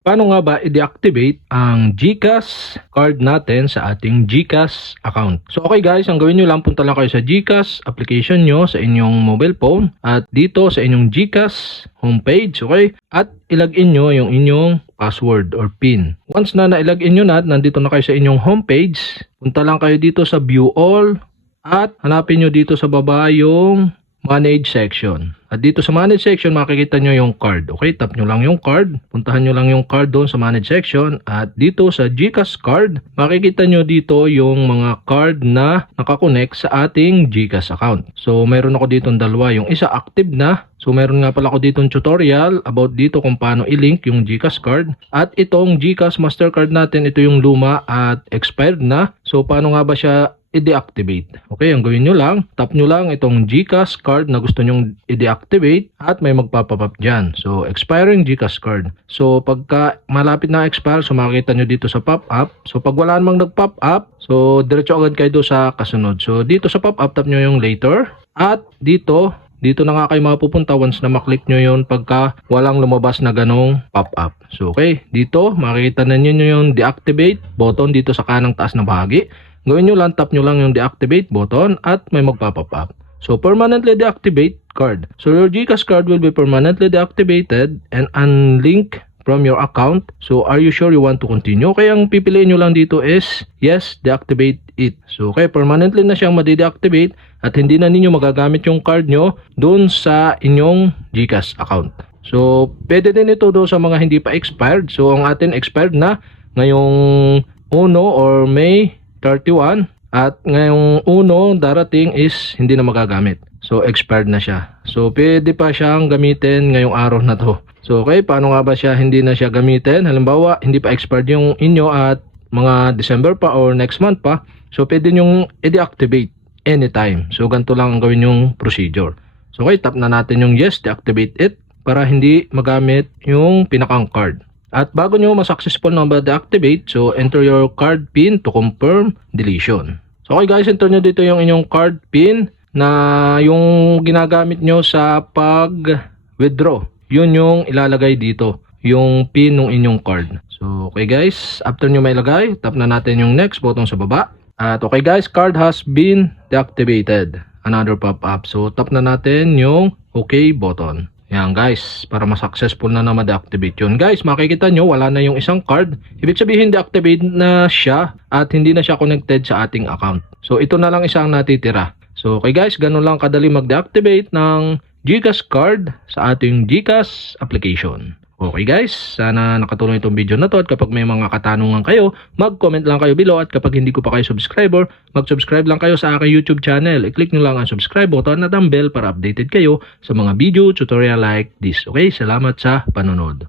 Paano nga ba i-deactivate ang GCash card natin sa ating GCash account? So okay guys, ang gawin nyo lang, punta lang kayo sa GCash application nyo sa inyong mobile phone at dito sa inyong GCash homepage, okay? At ilagin nyo yung inyong password or PIN. Once na nailagin nyo na, nandito na kayo sa inyong homepage, punta lang kayo dito sa view all at hanapin nyo dito sa baba yung manage section. At dito sa manage section, makikita nyo yung card. Okay, tap nyo lang yung card. Puntahan nyo lang yung card doon sa manage section. At dito sa GCash card, makikita nyo dito yung mga card na nakakonect sa ating GCash account. So, meron ako dito dalawa. Yung isa active na. So, meron nga pala ako dito tutorial about dito kung paano i-link yung GCash card. At itong GCash Mastercard natin, ito yung luma at expired na. So, paano nga ba siya i-deactivate? Okay, ang gawin nyo lang, tap nyo lang itong GCash card na gusto nyong i-deactivate at may magpapop up dyan. So, expiring GCash card. So, pagka malapit na expire, so makikita nyo dito sa pop-up. So, pag wala namang nag-pop up, so diretso agad kayo doon sa kasunod. So, dito sa pop-up, tap nyo yung later. At dito na nga kayo mapupunta once na maklik nyo yun pagka walang lumabas na ganong pop-up. So, okay, dito makikita na nyo yung deactivate button dito sa kanang taas na bahagi. Gawin nyo lang, tap nyo lang yung deactivate button at may magpapop up. So, permanently deactivate card. So, your GCash card will be permanently deactivated and unlink from your account. So, are you sure you want to continue? Kaya ang pipiliin nyo lang dito is, yes, deactivate it. So, okay, permanently na siyang ma-deactivate at hindi na ninyo magagamit yung card nyo dun sa inyong GCash account. So, pwede din ito doon sa mga hindi pa expired. So, ang atin expired na ngayong 1 or May 31 at ngayong 1 darating is hindi na magagamit. So, expired na siya. So, pwede pa siyang gamitin ngayong araw na to. So, okay, paano nga ba siya hindi na siya gamitin? Halimbawa, hindi pa expired yung inyo at mga December pa or next month pa. So, pwede nyong i-deactivate anytime. So, ganito lang ang gawin yung procedure. So, okay, tap na natin yung yes, deactivate it para hindi magamit yung pinakang card. At bago nyo ma-successful na ma-deactivate, so enter your card PIN to confirm deletion. So okay guys, enter nyo dito yung inyong card PIN na yung ginagamit nyo sa pag-withdraw. Yun yung ilalagay dito, yung PIN ng inyong card. So okay guys, after nyo mailagay, tap na natin yung next button sa baba. At okay guys, card has been deactivated. Another pop-up. So tap na natin yung okay button. Yan guys, para ma-successful na ma-deactivate yun. Guys, makikita nyo, wala na yung isang card. Ibig sabihin, deactivate na siya at hindi na siya connected sa ating account. So, ito na lang isang natitira. So, okay guys, ganun lang kadali mag-deactivate ng GCash card sa ating GCash application. Okay guys, sana nakatulong itong video na to at kapag may mga katanungan kayo, mag-comment lang kayo below at kapag hindi ko pa kayo subscriber, mag-subscribe lang kayo sa aking YouTube channel. I-click nyo lang ang subscribe button at ang bell para updated kayo sa mga video tutorial like this. Okay, salamat sa panonood.